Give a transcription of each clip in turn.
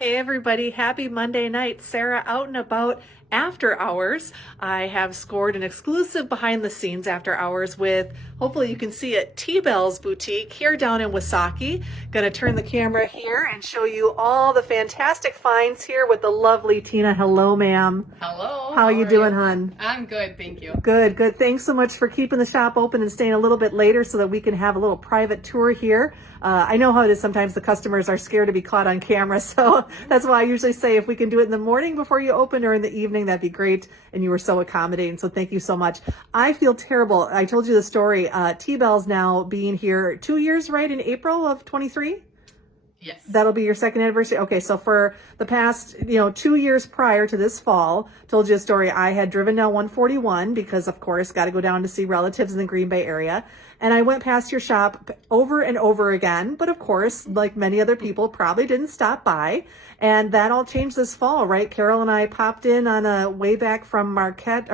Hey everybody, happy Monday night. Sarah out and about after hours. I have scored an exclusive behind the scenes after hours with, hopefully you can see it, T-Bell's Boutique here down in Wausaukee. Gonna turn the camera here and show you all the fantastic finds here with the lovely Tina. Hello, ma'am. Hello. How are you doing, hon? I'm good, thank you. Good, good. Thanks so much for keeping the shop open and staying a little bit later so that we can have a little private tour here. I know how it is sometimes the customers are scared to be caught on camera, so that's why I usually say if we can do it in the morning before you open or in the evening, that'd be great. And you were so accommodating, so thank you so much. I feel terrible. I told you the story. T-Bell's now being here 2 years, right, in April of 23? Yes. That'll be your second anniversary. Okay, so for the past, 2 years prior to this fall, told you a story. I had driven down 141 because, of course, got to go down to see relatives in the Green Bay area. And I went past your shop over and over again. But of course, like many other people, probably didn't stop by. And that all changed this fall, right? Carol and I popped in on a way back from Marinette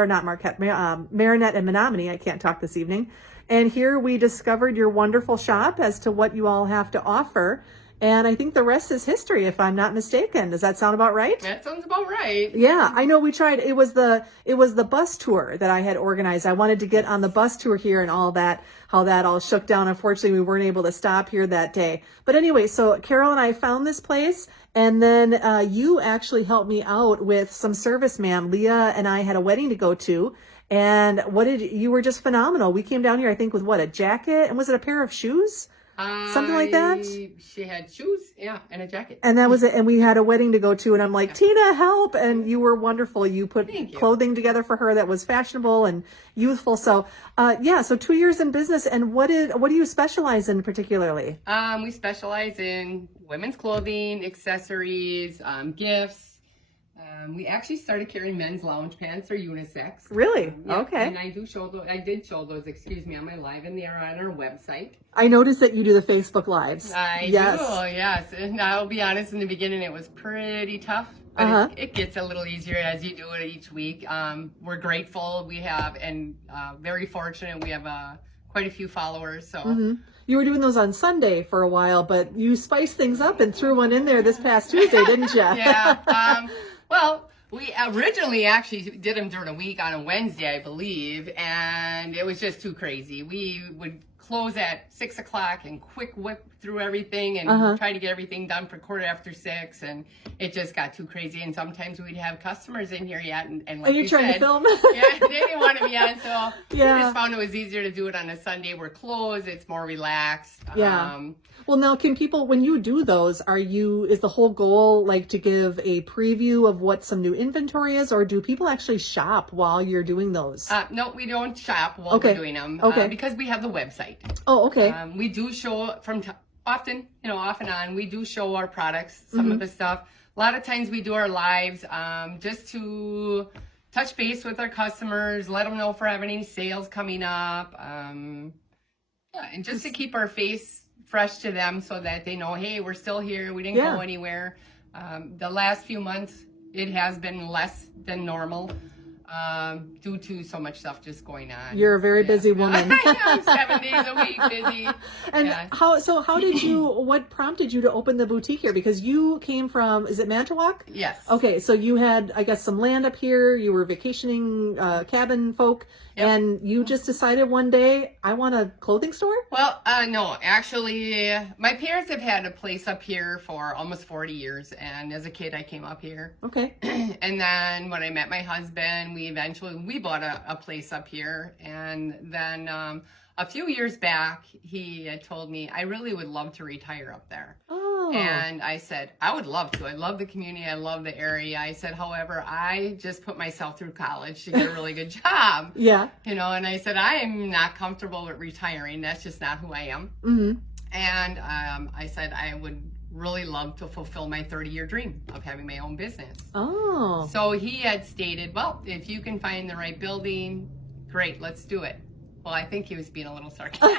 and Menominee. I can't talk this evening. And here we discovered your wonderful shop as to what you all have to offer. And I think the rest is history, if I'm not mistaken. Does that sound about right? That sounds about right. Yeah, I know we tried. It was the bus tour that I had organized. I wanted to get on the bus tour here and all that, how that all shook down. Unfortunately, we weren't able to stop here that day. But anyway, so Carol and I found this place, and then you actually helped me out with some service, ma'am. Leah and I had a wedding to go to. And you were just phenomenal. We came down here, I think, with a jacket, and was it a pair of shoes? Something like that? She had shoes, yeah, and a jacket. And that was it. And we had a wedding to go to, and I'm like, Tina, help. And you were wonderful. You put clothing together for her that was fashionable and youthful. So, so 2 years in business. And what do you specialize in particularly? We specialize in women's clothing, accessories, gifts. We actually started carrying men's lounge pants or unisex. Really? Yeah, okay. And I did show those, on my live, and they are on our website. I noticed that you do the Facebook Lives. I do, yes. And I'll be honest, in the beginning it was pretty tough, but it gets a little easier as you do it each week. We're grateful we have, and very fortunate we have quite a few followers. So. You were doing those on Sunday for a while, but you spiced things up and threw one in there this past Tuesday, didn't you? Yeah. Well, we originally actually did them during the week on a Wednesday, I believe, and it was just too crazy. We would close at 6 o'clock and quick whip through everything and try to get everything done for 6:15, and it just got too crazy. And sometimes we'd have customers in here yet, and like you're trying to film? Yeah, they didn't want to be on, so we yeah. just found it was easier to do it on a Sunday. We're closed; it's more relaxed. Yeah. Well, now, can people, when you do those, is the whole goal like to give a preview of what some new inventory is, or do people actually shop while you're doing those? No, we don't shop while we're doing them. Because we have the website. Oh, okay. We do show often, off and on, we do show our products, some of the stuff. A lot of times we do our lives just to touch base with our customers, let them know if we're having any sales coming up. And just to keep our face fresh to them so that they know, hey, we're still here. We didn't go anywhere. The last few months, it has been less than normal due to so much stuff just going on. You're a very busy woman. I'm 7 days a week busy. And what prompted you to open the boutique here? Because you came from, is it Manitowoc? Yes. Okay, so you had, I guess, some land up here. You were vacationing cabin folk. Yep. And you just decided one day, I want a clothing store? Well, no, actually, my parents have had a place up here for almost 40 years. And as a kid, I came up here. Okay. And then when I met my husband, we bought a place up here. And then a few years back, he had told me, I really would love to retire up there. Oh. And I said, I would love to. I love the community. I love the area. I said, however, I just put myself through college to get a really good job. Yeah. And I said, I am not comfortable with retiring. That's just not who I am. And I said, I would really love to fulfill my 30-year dream of having my own business. Oh. So he had stated, well, if you can find the right building, great, let's do it. Well, I think he was being a little sarcastic.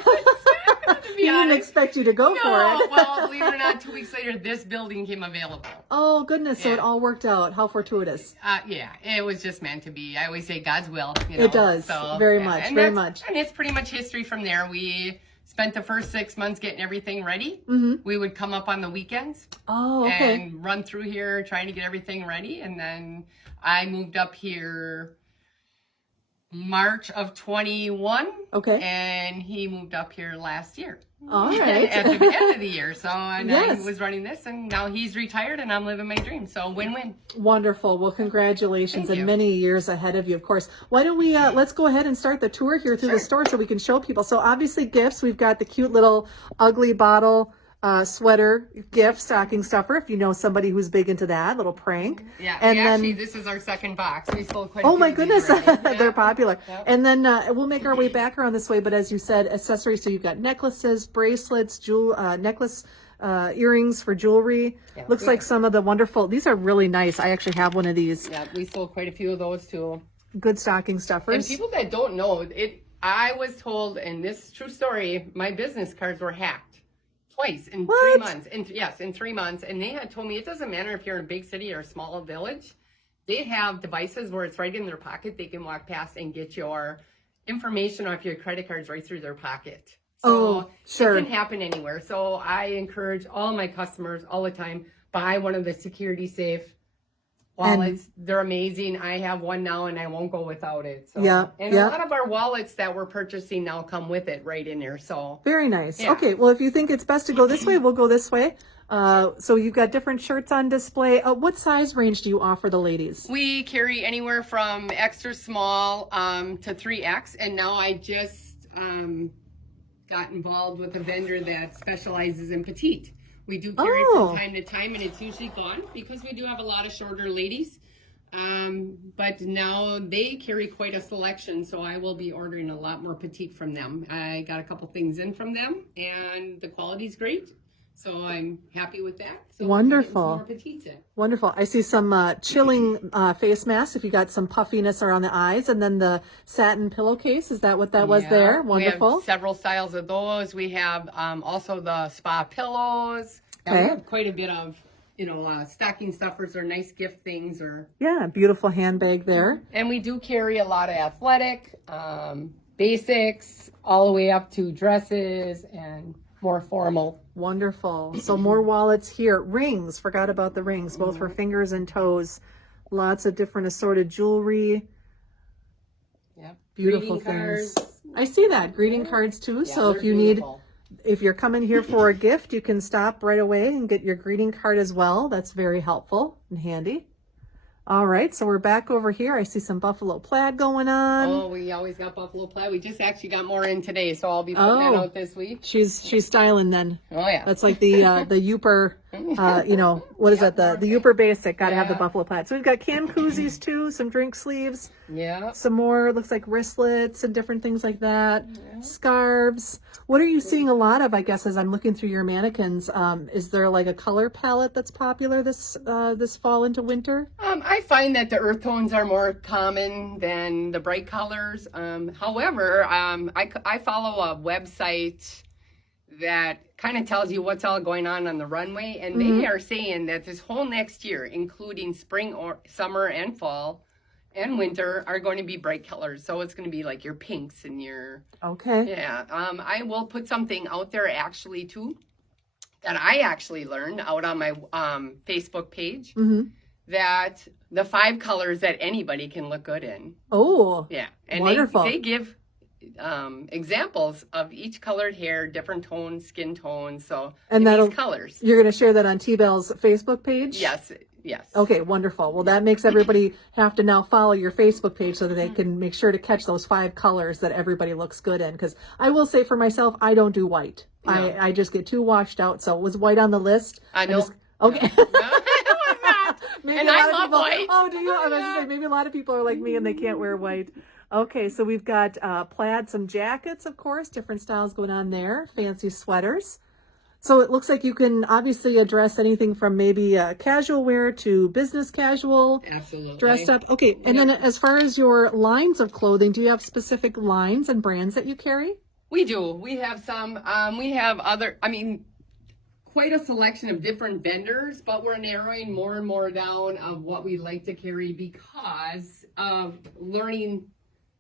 He didn't expect you to go for it. Well, believe it or not, 2 weeks later, this building came available. Oh, goodness. So it all worked out. How fortuitous. Yeah, it was just meant to be. I always say God's will. It does. So, very much. And it's pretty much history from there. We spent the first 6 months getting everything ready. We would come up on the weekends and run through here trying to get everything ready. And then I moved up here March of 21. Okay. And he moved up here last year. All right. At the end of the year. So and Yes. I was running this, and now he's retired and I'm living my dream. So win-win. Wonderful. Well, congratulations, Thank and you. many years ahead of you, of course. Why don't we, let's go ahead and start the tour here through the store so we can show people. So obviously gifts, we've got the cute little ugly bottle sweater gift, stocking stuffer, if you know somebody who's big into that, little prank. Yeah, and actually, then, this is our second box. We sold quite a oh few my of these goodness, already. they're popular. Yep. And then we'll make our way back around this way, but as you said, accessories, so you've got necklaces, bracelets, necklace, earrings for jewelry. Yeah, Looks like some of the wonderful, these are really nice. I actually have one of these. Yeah, we sold quite a few of those too. Good stocking stuffers. And people that don't know, I was told, and this is true story, my business cards were hacked twice in 3 months. In 3 months. And they had told me it doesn't matter if you're in a big city or a small village. They have devices where it's right in their pocket. They can walk past and get your information off your credit cards right through their pocket. So sure. It can happen anywhere. So I encourage all my customers all the time, buy one of the security safe wallets. They're amazing. I have one now and I won't go without it. So, and a lot of our wallets that we're purchasing now come with it right in there. So very nice. Yeah. Okay, well, if you think it's best to go this way, we'll go this way. So you've got different shirts on display. What size range do you offer the ladies? we carry anywhere from extra small to 3X. And now I just got involved with a vendor that specializes in petite. We do carry from time to time, and it's usually gone because we do have a lot of shorter ladies. But now they carry quite a selection, so I will be ordering a lot more petite from them. I got a couple things in from them, and the quality's great, so I'm happy with that. So Wonderful. Some more petites in. Wonderful. I see some chilling face masks if you got some puffiness around the eyes, and then the satin pillowcase. Is that what that was there? Wonderful. We have several styles of those. We have also the spa pillows. Okay. We have quite a bit of, stocking stuffers or nice gift things. Yeah, beautiful handbag there. And we do carry a lot of athletic, basics, all the way up to dresses and more formal. Wonderful. So more wallets here. Rings. Forgot about the rings, both for fingers and toes. Lots of different assorted jewelry. Yep. Beautiful things. I see that. Greeting cards too. Yeah, So if you beautiful. if you're coming here for a gift, you can stop right away and get your greeting card as well. That's very helpful and handy. All right, so we're back over here. I see some buffalo plaid going on. Oh, we always got buffalo plaid. We just actually got more in today, so I'll be putting that out this week. She's styling then. Oh yeah. That's like the Youper, what is that? The Youper basic. Got to have the buffalo plaid. So we've got can koozies too, some drink sleeves. Yeah. Some more, looks like wristlets and different things like that. Yeah. Scarves. What are you seeing a lot of, I guess, as I'm looking through your mannequins? Is there like a color palette that's popular this fall into winter? I find that the earth tones are more common than the bright colors. However, I follow a website that kind of tells you what's all going on the runway, and they are saying that this whole next year, including spring or summer and fall and winter, are going to be bright colors. So it's going to be like your pinks and your I will put something out there actually too that I actually learned out on my Facebook page, that the 5 colors that anybody can look good in. Oh, yeah, and wonderful. They give examples of each colored hair, different tones, skin tones. So and these colors. You're going to share that on T-Bell's Facebook page? Yes. Yes. Okay, wonderful. Well, that makes everybody have to now follow your Facebook page so that they can make sure to catch those 5 colors that everybody looks good in. Because I will say for myself, I don't do white. No. I just get too washed out. So was white on the list? I know. Okay. No, it was not. And I love white. Oh, do you? I was going to say, maybe a lot of people are like me and they can't wear white. Okay, so we've got plaid, some jackets, of course, different styles going on there, fancy sweaters. So it looks like you can obviously address anything from maybe casual wear to business casual. Absolutely. Dressed up. Okay, and then as far as your lines of clothing, do you have specific lines and brands that you carry? We do. We have some. We have quite a selection of different vendors, but we're narrowing more and more down of what we like to carry because of learning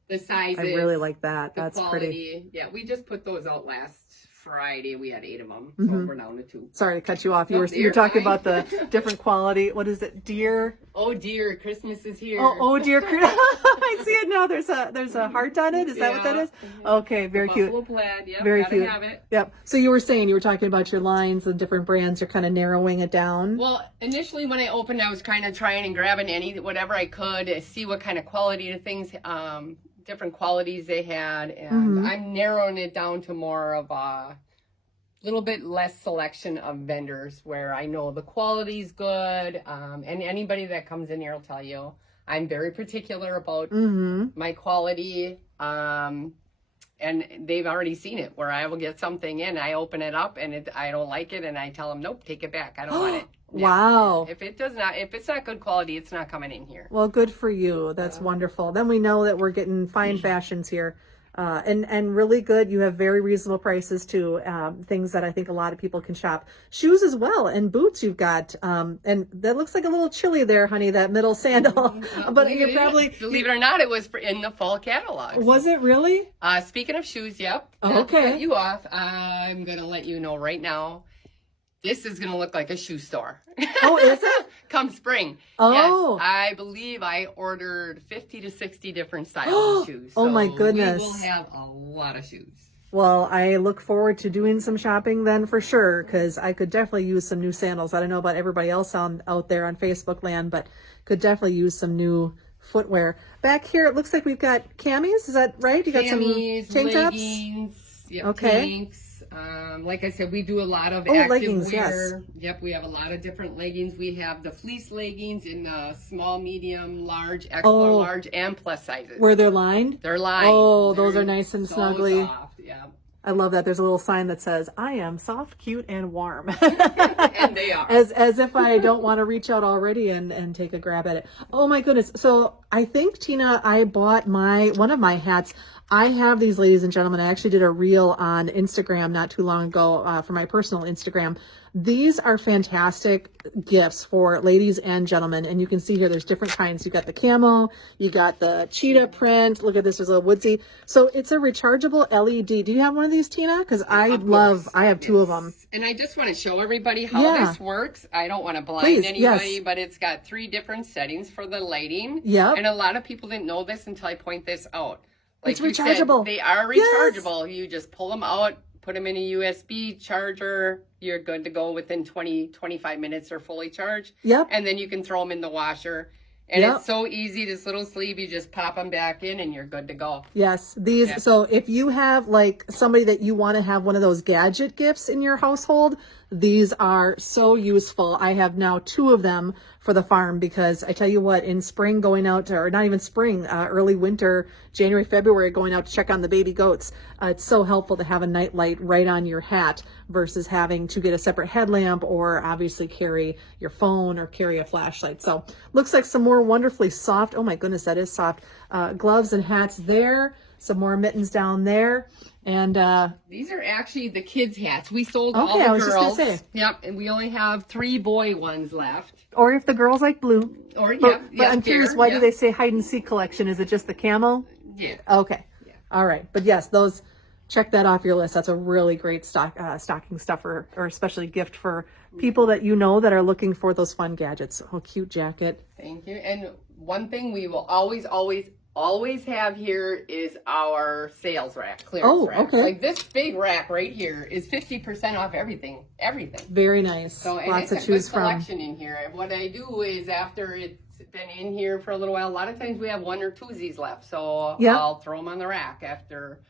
the sizes. I really like that. That's quality. pretty. Yeah, we just put those out last Friday we had 8 of them, so we're down to 2. Sorry to cut you off. No, You were talking about the different quality. What is it? Deer? Oh dear, Christmas is here. Oh dear. I see it now. There's a heart on it. Is that what that is? Okay, very cute. Buffalo plaid, yep, Very gotta cute. have it. Yep. So you were talking about your lines, the different brands. You're kind of narrowing it down. Well, initially when I opened, I was kind of trying and grabbing whatever I could to see what kind of quality of things, different qualities they had, and I'm narrowing it down to more of a little bit less selection of vendors where I know the quality's good, and anybody that comes in here will tell you I'm very particular about my quality, and they've already seen it where I will get something in, I open it up and I don't like it, and I tell them nope, take it back, I don't want it. Wow. If it's not good quality, it's not coming in here. Well, good for you. That's wonderful. Then we know that we're getting fine fashions here. And really good. You have very reasonable prices too. Things that I think a lot of people can shop. Shoes as well, and boots you've got. And that looks like a little chilly there, honey, that middle sandal. But you're probably... Believe it or not, it was in the fall catalog. Was it really? Speaking of shoes, yep. Oh, okay. To cut you off, I'm going to let you know right now, this is going to look like a shoe store. Oh, is it? Come spring. Oh. Yes, I believe I ordered 50 to 60 different styles of shoes. Oh, so my goodness. We will have a lot of shoes. Well, I look forward to doing some shopping then for sure, because I could definitely use some new sandals. I don't know about everybody else out there on Facebook land, but could definitely use some new footwear. Back here, it looks like we've got camis. Is that right? You got Camis, some tank tops? leggings, yep, Okay. tanks. Like I said, we do a lot of Oh, active leggings, wear. Yep, we have a lot of different leggings. We have the fleece leggings in small, medium, large, extra large, and plus sizes. Where they're lined? They're lined. Oh, those They're are nice and so snuggly. soft, yeah. I love that. There's a little sign that says, I am soft, cute, and warm. And they are. As if I don't want to reach out already and take a grab at it. Oh my goodness. So I think, Tina, I bought one of my hats. I have these, ladies and gentlemen. I actually did a reel on Instagram not too long ago for my personal Instagram. These are fantastic gifts for ladies and gentlemen. And you can see here, there's different kinds. You got the camo, you got the cheetah print. Look at this, there's a little woodsy. So it's a rechargeable LED. Do you have one of these, Tina? Because I have 2 of them. And I just want to show everybody how this works. I don't want to blind anybody, but it's got 3 different settings for the lighting. Yep. And a lot of people didn't know this until I point this out. Like it's rechargeable. They are rechargeable. Yes. You just pull them out, put them in a USB charger. You're good to go within 25 minutes. They're fully charged. Yep. And then you can throw them in the washer. And it's so easy, this little sleeve, you just pop them back in and you're good to go. Yes. These. So if you have like somebody that you want to have one of those gadget gifts in your household, these are so useful. I have now 2 of them for the farm because I tell you what, in spring going out, or not even spring, early winter, January, February, going out to check on the baby goats, it's so helpful to have a night light right on your hat versus having to get a separate headlamp or obviously carry your phone or carry a flashlight. So looks like some more wonderfully soft, oh my goodness, that is soft, gloves and hats there. Some more mittens down there. And these are actually the kids' hats. We sold okay, all the I was girls. just gonna say. Yep, and we only have 3 boy ones left. Or if the girls like blue. Or but I'm curious, why do they say hide and seek collection? Is it just the camo? Yeah. Okay. Yeah. All right. But yes, those, check that off your list. That's a really great stocking stuffer, or especially gift for people that you know that are looking for those fun gadgets. Oh, cute jacket. Thank you. And one thing we will always have here is our sales rack, clearance rack. Okay. Like this big rack right here is 50% off everything. Very nice. So, and lots it's to choose a good selection in here. And what I do is after it's been in here for a little while, a lot of times we have 1 or 2sies left. So I'll throw them on the rack after,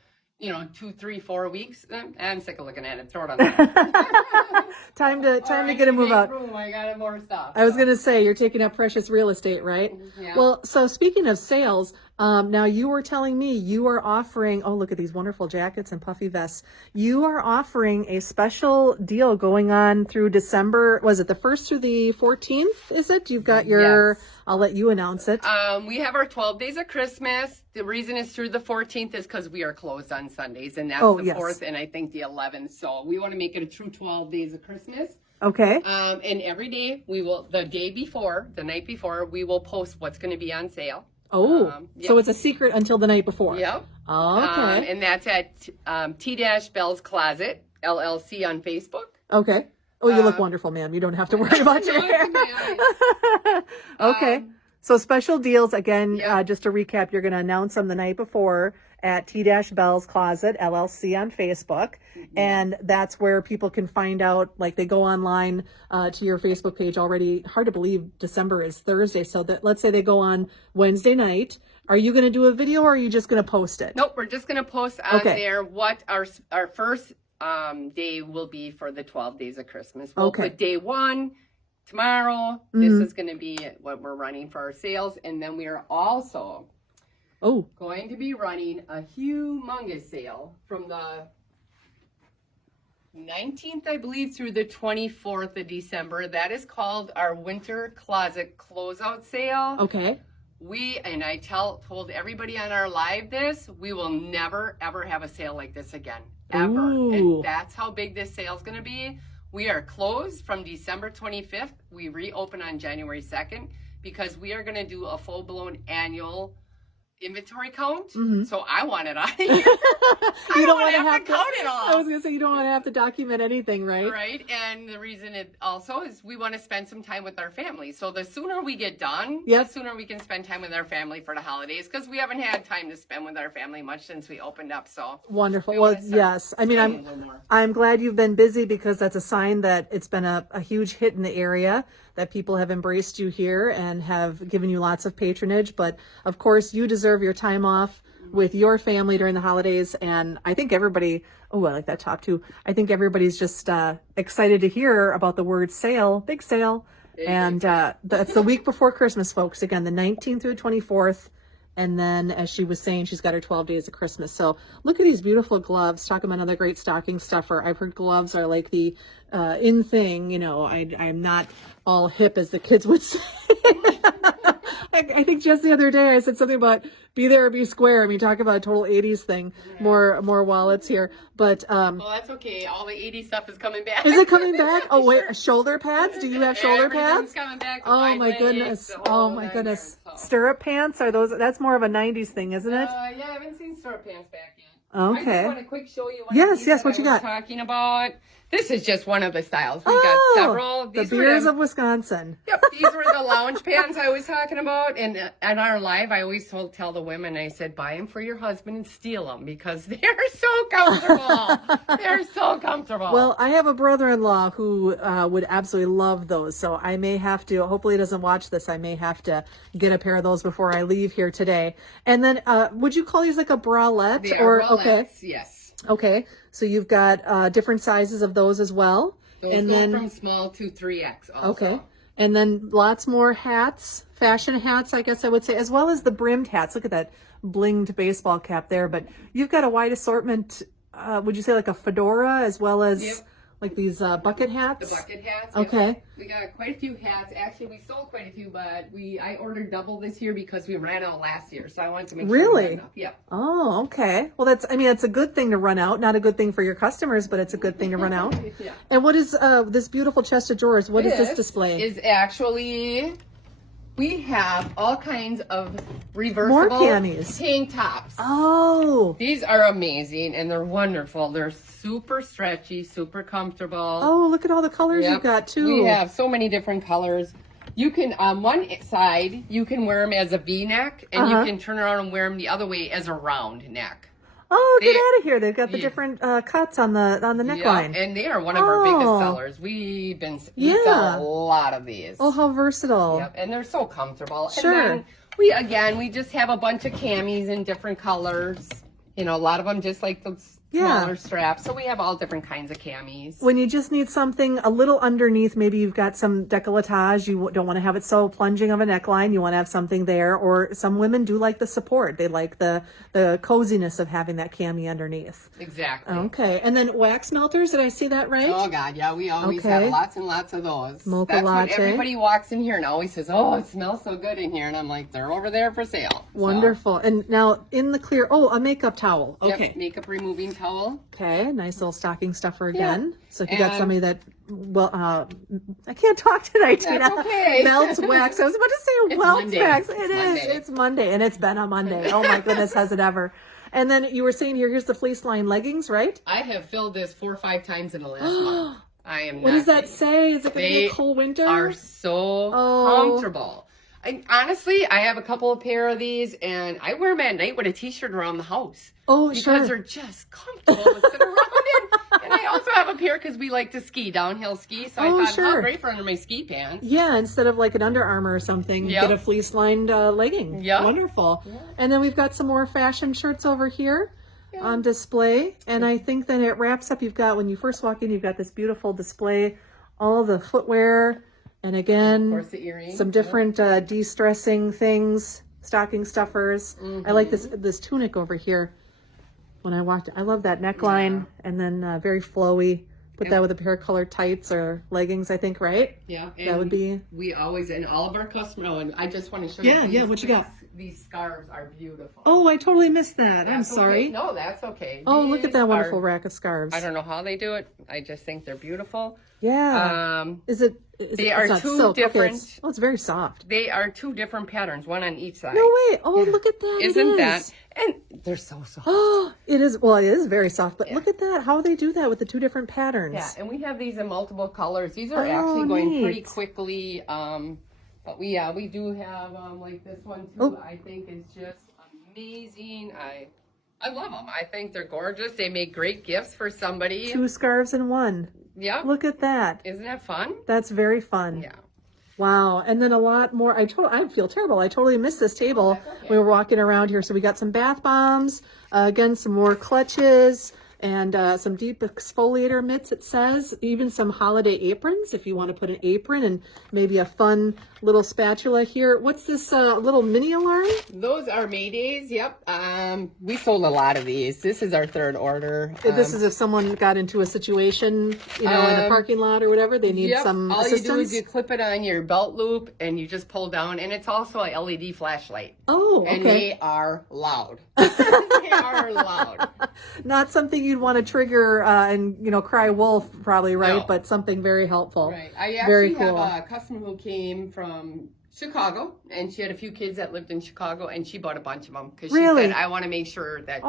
2, 3, 4 weeks. I'm sick of looking at it. Throw it on the rack. time to get a move out. Room. I got more stuff. I was going to say, you're taking up precious real estate, right? Yeah. Well, so speaking of sales, now you were telling me you are offering, oh, look at these wonderful jackets and puffy vests. You are offering a special deal going on through December. Was it the 1st through the 14th? Is it? You've got your, I'll let you announce it. We have our 12 days of Christmas. The reason it's through the 14th is because we are closed on Sundays, and that's the 4th and I think the 11th. So we want to make it a true 12 days of Christmas. Okay. And every day the day before, the night before, we will post what's going to be on sale. Oh, so it's a secret until the night before. Yep. Okay. And that's at T-Bell's Closet, LLC on Facebook. Okay. Oh, you look wonderful, ma'am. You don't have to worry about your hair. Okay. So special deals, again, just to recap, you're going to announce them the night before at T-Bell's Closet, LLC on Facebook. And that's where people can find out, like they go online to your Facebook page already. Hard to believe December is Thursday. So that, let's say they go on Wednesday night. Are you going to do a video or are you just going to post it? Nope, we're just going to post on there what our first day will be for the 12 days of Christmas. We'll put day 1 tomorrow. This is going to be what we're running for our sales. And then we are also going to be running a humongous sale from the 19th, I believe, through the 24th of December. That is called our Winter Closet Closeout Sale. Okay. And I told everybody on our live this, we will never, ever have a sale like this again. Ever. And that's how big this sale is going to be. We are closed from December 25th. We reopen on January 2nd because we are going to do a full-blown annual inventory count. So I want it out of here. You don't want to have to count it all. I was going to say, you don't want to have to document anything, right? Right. And the reason it also is we want to spend some time with our family. So the sooner we get done, the sooner we can spend time with our family for the holidays, because we haven't had time to spend with our family much since we opened up. So wonderful. Well, yes. I mean, I'm glad you've been busy, because that's a sign that it's been a huge hit in the area, that people have embraced you here and have given you lots of patronage. But of course, you deserve your time off with your family during the holidays. And I think everybody, I like that top too. I think everybody's just excited to hear about the word sale, big sale. And that's the week before Christmas, folks. Again, the 19th through the 24th. And then, as she was saying, she's got her 12 days of Christmas. So look at these beautiful gloves. Talking about another great stocking stuffer. I've heard gloves are like the in thing. You know, I'm not all hip, as the kids would say. I think just the other day I said something about be there or be square. I mean, talk about a total 80s thing. More wallets here. But well, that's okay. All the 80s stuff is coming back. Is it coming back? Oh wait, shoulder pads? Do you have shoulder pads? Coming back. Oh my goodness. Oh my goodness. Stirrup pants, are those? That's more of a 90s thing, isn't it? Yeah, I haven't seen stirrup pants back yet. Okay. I just want to quick show you. Yes. What you got? Talking about. This is just one of the styles. We got several. The beers of Wisconsin. Yep, these were the lounge pants I was talking about. And at our live, I always tell the women, I said, buy them for your husband and steal them, because they're so comfortable. They're so comfortable. Well, I have a brother-in-law who would absolutely love those. So I may have to, hopefully he doesn't watch this, I may have to get a pair of those before I leave here today. And then would you call these like a bralette? They are bralettes, yes. Okay, so you've got different sizes of those as well. Those go from small to 3X also. Okay, and then lots more hats, fashion hats, I guess I would say, as well as the brimmed hats. Look at that blinged baseball cap there. But you've got a wide assortment, would you say like a fedora, as well as like these bucket hats? The bucket hats. Okay. Yep. We got quite a few hats. Actually, we sold quite a few, but I ordered double this year because we ran out last year. So I wanted to make sure we had enough. Yeah. Oh, okay. Well, it's a good thing to run out. Not a good thing for your customers, but it's a good thing to run out. Yeah. And what is this beautiful chest of drawers? What is this display? Is actually, we have all kinds of reversible tank tops. Oh. These are amazing, and they're wonderful. They're super stretchy, super comfortable. Oh, look at all the colors you've got, too. We have so many different colors. You can, on one side, you can wear them as a V-neck, and you can turn around and wear them the other way as a round neck. Oh, get out of here. They've got the different cuts on the neckline. Yeah, and they are one of our biggest sellers. We sell a lot of these. Oh, how versatile. Yep, and they're so comfortable. Sure. And then we just have a bunch of camis in different colors. You know, a lot of them just like the smaller straps. So we have all different kinds of camis. When you just need something a little underneath, maybe you've got some décolletage, you don't want to have it so plunging of a neckline, you want to have something there. Or some women do like the support. They like the coziness of having that cami underneath. Exactly. Okay. And then wax melters, did I see that right? Oh, God, yeah. We always have lots and lots of those. Mocha That's latte. what everybody walks in here and always says, oh, it smells so good in here. And I'm like, they're over there for sale. Wonderful. So. And now in the clear, a makeup towel. Okay. Yep, makeup removing towel. Okay, nice little stocking stuffer again. Yeah. So if you got somebody that, I can't talk tonight, Tina. That's okay. Melts wax. I was about to say welts wax. It's Monday. And it's been a Monday. Oh my goodness, has it ever. And then you were saying here's the fleece line leggings, right? I have filled this 4 or 5 times in the last month. I am. What does that say? Is it going to be a cold winter? They are so comfortable. Honestly, I have a couple of pair of these, and I wear them at night with a t-shirt around the house. Oh, because they're just comfortable to sit around in. And I also have a pair because we like to ski, downhill ski. So I thought, how great for under my ski pants. Yeah, instead of like an Under Armour or something, get a fleece-lined legging. Yeah. Wonderful. Yeah. And then we've got some more fashion shirts over here on display. And I think then it wraps up. You've got, when you first walk in, you've got this beautiful display, all the footwear. And again, of course, the earrings, some different de-stressing things, stocking stuffers. I like this tunic over here. When I walked, I love that neckline, and then very flowy. Put that with a pair of colored tights or leggings, I think, right? Yeah, that would be. We always, and all of our customers. Oh, and I just want to show you. Yeah, what you got? These scarves are beautiful. Oh, I totally missed that. I'm sorry. Okay. No, that's okay. Oh, look at that wonderful rack of scarves. I don't know how they do it. I just think they're beautiful. Yeah. They are two different. Okay, it's very soft. They are 2 different patterns, one on each side. No way. Oh, look at that. Isn't that? And they're so soft. Oh, it is. Well, it is very soft, but look at that. How they do that with the 2 different patterns. Yeah, and we have these in multiple colors. These are actually going pretty quickly. But we do have like this one too. I think is just amazing. I love them. I think they're gorgeous. They make great gifts for somebody. 2 scarves in one. Yeah. Look at that. Isn't that fun? That's very fun. Yeah. Wow. And then a lot more. I feel terrible. I totally missed this table when we were walking around here. So we got some bath bombs, again, some more clutches, and some deep exfoliator mitts, it says. Even some holiday aprons, if you want to put an apron, and maybe a fun little spatula here. What's this little mini alarm? Those are Maydays, yep. We sold a lot of these. This is our 3rd order. This is if someone got into a situation, in the parking lot or whatever, they need some assistance. All you do is you clip it on your belt loop and you just pull down, and it's also a LED flashlight. Oh, okay. And they are loud. They are loud. Not something you'd want to trigger and cry wolf, probably, right? No. But something very helpful. Right. I actually have a customer who came from Chicago, and she had a few kids that lived in Chicago, and she bought a bunch of them because she said, I want to make sure that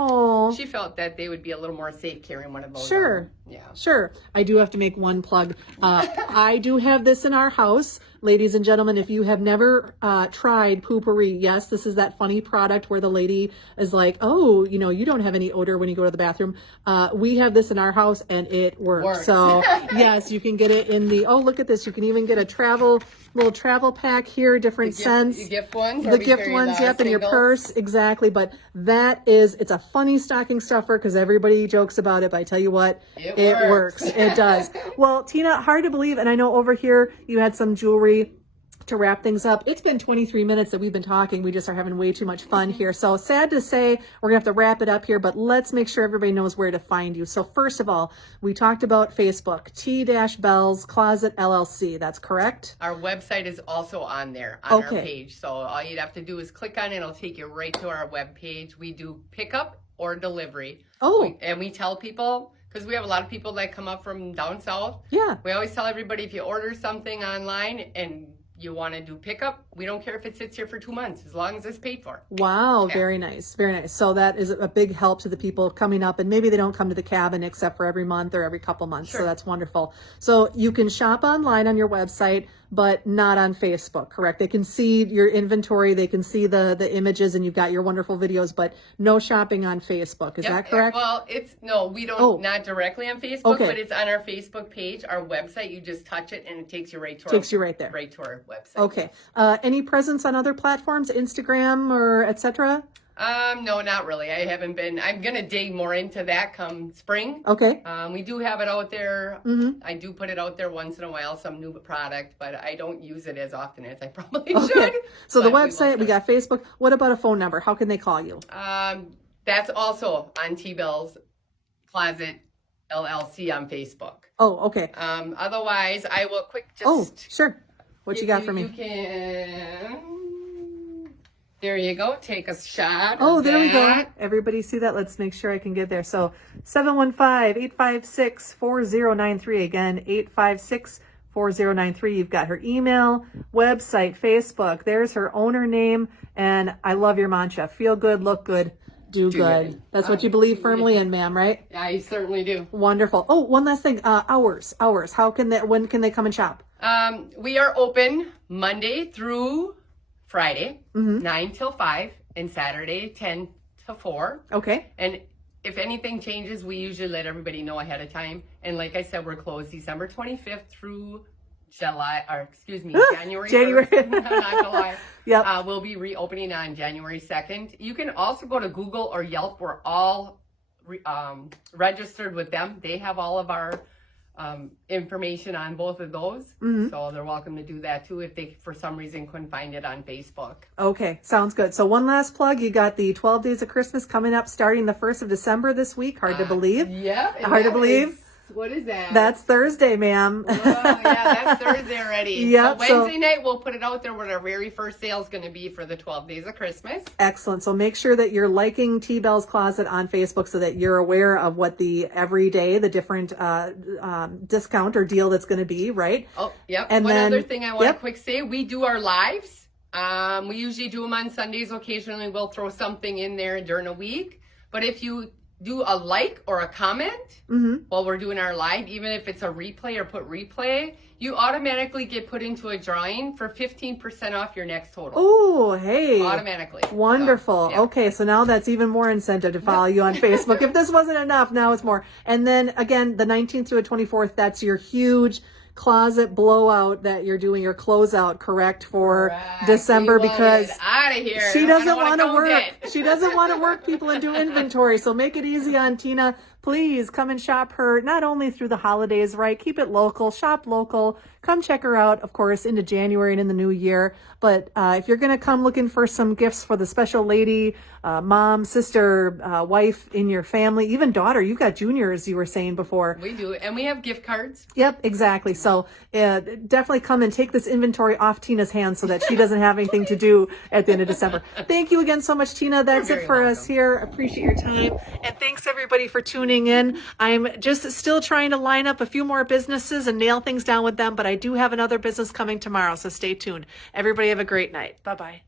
she felt that they would be a little more safe carrying one of those. Sure. Yeah. Sure. I do have to make one plug. I do have this in our house. Ladies and gentlemen, if you have never tried Poopery, yes, this is that funny product where the lady is like, oh, you don't have any odor when you go to the bathroom. We have this in our house, and it works. So, yes, you can get it in the, look at this. You can even get a little travel pack here, different scents. The gift ones? The gift ones, yep, in your purse. Exactly. But it's a funny stocking stuffer because everybody jokes about it, but I tell you what, it works. It does. Well, Tina, hard to believe, and I know over here you had some jewelry to wrap things up. It's been 23 minutes that we've been talking. We just are having way too much fun here. So sad to say, we're gonna have to wrap it up here, but let's make sure everybody knows where to find you. So first of all, we talked about Facebook, T-Bell's Closet LLC. That's correct? Our website is also on there, on our page. So all you'd have to do is click on it. It'll take you right to our web page. We do pickup or delivery. And we tell people, because we have a lot of people that come up from down south. Yeah. We always tell everybody, if you order something online and you want to do pickup, we don't care if it sits here for 2 months, as long as it's paid for. Wow, very nice, very nice. So that is a big help to the people coming up, and maybe they don't come to the cabin except for every month or every couple months. So that's wonderful. So you can shop online on your website, but not on Facebook, correct? They can see your inventory, they can see the images, and you've got your wonderful videos, but no shopping on Facebook. Is that correct? Well, we don't, not directly on Facebook, but it's on our Facebook page, our website. You just touch it and it takes you right to there. Right to our website. Okay. Any presence on other platforms, Instagram or etc.? No, not really. I haven't been. I'm going to dig more into that come spring. Okay. We do have it out there. I do put it out there once in a while, some new product, but I don't use it as often as I probably should. So the website, we got Facebook. What about a phone number? How can they call you? That's also on T-Bell's Closet LLC on Facebook. Oh, okay. Otherwise, I will sure. What you got for me? You can... There you go. Take a shot. Oh, there we go. Everybody see that? Let's make sure I can get there. So 715-856-4093. Again, 856-4093. You've got her email, website, Facebook. There's her owner name. And I love your mantra. Feel good, look good, do good. That's what you believe firmly in, ma'am, right? I certainly do. Wonderful. Oh, one last thing. Hours. When can they come and shop? We are open Monday through Friday, 9 till 5, and Saturday, 10 to 4. Okay. And if anything changes, we usually let everybody know ahead of time. And like I said, we're closed December 25th through January. January. 1st. Not July. Yep. We'll be reopening on January 2nd. You can also go to Google or Yelp. We're all registered with them. They have all of our information on both of those. So they're welcome to do that too if they, for some reason, couldn't find it on Facebook. Okay, sounds good. So one last plug. You got the 12 Days of Christmas coming up starting the 1st of December this week. Hard to believe. Yep. Hard to believe. What is that? That's Thursday, ma'am. Oh, yeah, that's Thursday already. Yep, So Wednesday night, we'll put it out there what our very first sale is going to be for the 12 Days of Christmas. Excellent. So make sure that you're liking T-Bell's Closet on Facebook so that you're aware of what the everyday, the different discount or deal that's going to be, right? Oh, yep. And One then, other thing I want to quick say, we do our lives. We usually do them on Sundays. Occasionally, we'll throw something in there during a week. But if you do a like or a comment while we're doing our live, even if it's a replay or put replay, you automatically get put into a drawing for 15% off your next total. Oh, hey. Automatically. Wonderful. So, yeah. Okay, so now that's even more incentive to follow you on Facebook. If this wasn't enough, now it's more. And then again, the 19th through the 24th, that's your huge closet blowout that you're doing, your closeout, correct, for December, because out of here. she doesn't want to work. She doesn't want to work people and do inventory. So make it easy on Tina. Please come and shop her, not only through the holidays, right? Keep it local, shop local. Come check her out, of course, into January and in the new year. But if you're going to come looking for some gifts for the special lady, mom, sister, wife in your family, even daughter, you've got juniors, you were saying before. We do. And we have gift cards. Yep, exactly. So definitely come and take this inventory off Tina's hands so that she doesn't have anything to do at the end of December. Thank you again so much, Tina. That's it for us here. Appreciate your time. And thanks everybody for tuning in. I'm just still trying to line up a few more businesses and nail things down with them, but I do have another business coming tomorrow, so stay tuned. Everybody have a great night. Bye-bye.